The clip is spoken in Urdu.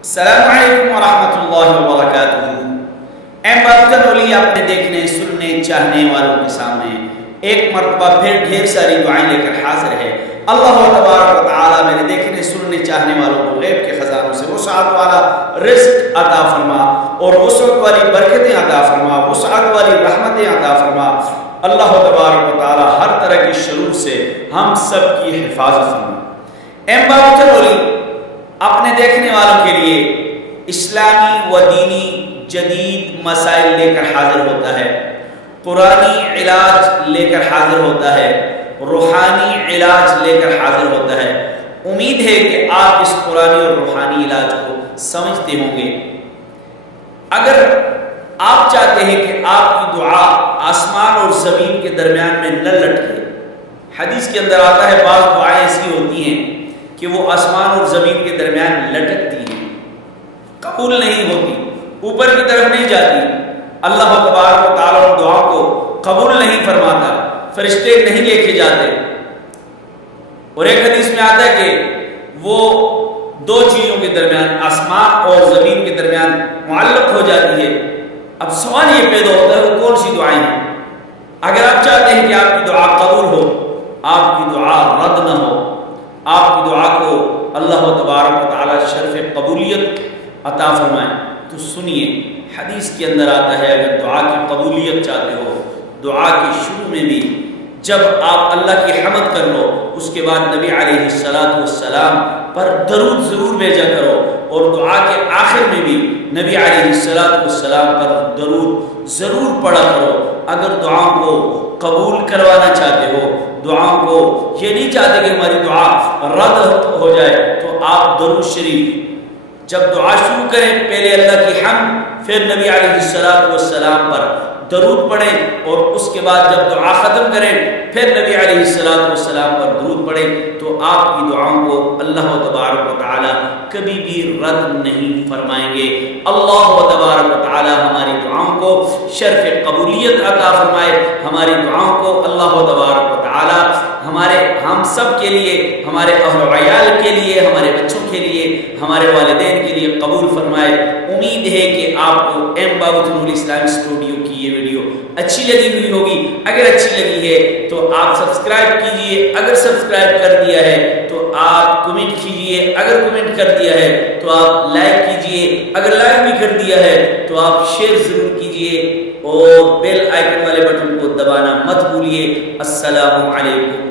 السلام علیکم ورحمۃ اللہ وبرکاتہ۔ بابتنولی اپنے دیکھنے سننے چاہنے والوں کے سامنے ایک مرتبہ پھر ڈھیر ساری دعائیں لے کر حاضر ہے۔ اللہ تبارک و تعالیٰ میرے دیکھنے سننے چاہنے والوں کو غیب کے خزانوں سے وسعت والا رزق عطا فرما اور وسعت والی برکتیں عطا فرما، وسعت والی رحمتیں عطا فرما۔ اللہ تبارک و تعالیٰ ہر طرح کی شرور سے ہم سب کی حفاظت فرما۔ بابتنولی اپنے دیکھنے والوں کے لیے اسلامی و دینی جدید مسائل لے کر حاضر ہوتا ہے، قرآنی علاج لے کر حاضر ہوتا ہے، روحانی علاج لے کر حاضر ہوتا ہے۔ امید ہے کہ آپ اس قرآنی اور روحانی علاج کو سمجھتے ہوں گے۔ اگر آپ چاہتے ہیں کہ آپ کی دعا آسمان اور زمین کے درمیان میں نہ لٹکے، حدیث کے اندر آتا ہے بعض دعائیں ایسی ہوتی ہیں کہ وہ آسمان اور زمین کے درمیان لٹکتی ہیں، قبول نہیں ہوتی، اوپر کی طرف نہیں جاتی، اللہ تبارک و تعالیٰ ان دعاؤں کو قبول نہیں فرماتا، فرشتے نہیں لے کے جاتے۔ اور ایک حدیث میں آتا ہے کہ وہ دو چیزوں کے درمیان، آسمان اور زمین کے درمیان معلق ہو جاتی ہے۔ اب سوال یہ پیدا ہوتا ہے وہ کون سی دعائیں ہیں؟ اگر آپ چاہتے ہیں کہ آپ کی دعا قبول ہو، آپ کی دعا رد نہ ہو، آپ کی دعا کو اللہ تبارک و تعالیٰ شرف قبولیت عطا فرمائے، تو سنیے حدیث کے اندر آتا ہے اگر دعا کی قبولیت چاہتے ہو، دعا کے شروع میں بھی جب آپ اللہ کی حمد کر لو، اس کے بعد نبی علیہ السلام پر درود ضرور بھیجا کرو، اور دعا کے آخر میں بھی نبی علیہ السلام پر درود ضرور پڑھا کرو۔ اگر دعاؤں کو قبول کروانا چاہتے ہو، دعاؤں کو یہ نہیں چاہتے کہ ہماری دعا رد ہو جائے، تو آپ درود شریف جب دعا شروع کریں پہلے اللہ کی حمد، پھر نبی علیہ السلام پر درود پڑھیں، اور اس کے بعد جب دعا ختم کریں پھر نبی علیہ السلام پر درود پڑھیں، تو آپ کی دعاؤں کو اللہ تبارک و تعالیٰ کبھی بھی رد نہیں فرمائیں گے۔ اللہ تبارک و تعالیٰ ہماری دعاؤں کو شرف قبولیت عطا فرمائے، ہماری دعاؤں کو اللہ تبارک و تعالیٰ ہم سب کے لیے، ہمارے اہل و عیال کے لیے، ہمارے بچوں کے لیے، ہمارے والدین کے لیے قبول فرمائے۔ امید ہے کہ آپ کو ایم بابتنولی اسلامک اسٹوڈیو کی یہ ویڈیو اچھی لگی ہوئی ہوگی۔ اگر اچھی لگی ہے تو آپ سبسکرائب کیجئے، اگر سبسکرائب کر دیا ہے تو آپ کمنٹ کیجئے، اگر کمنٹ کر دیا ہے تو آپ لائک کیجئے، اگر لائک بھی کر دیا ہے تو آپ شیئر ضرور کیجئے، اور بیل آئیکن والے بٹن کو دبانا مت بھولیے۔ السلام علیکم۔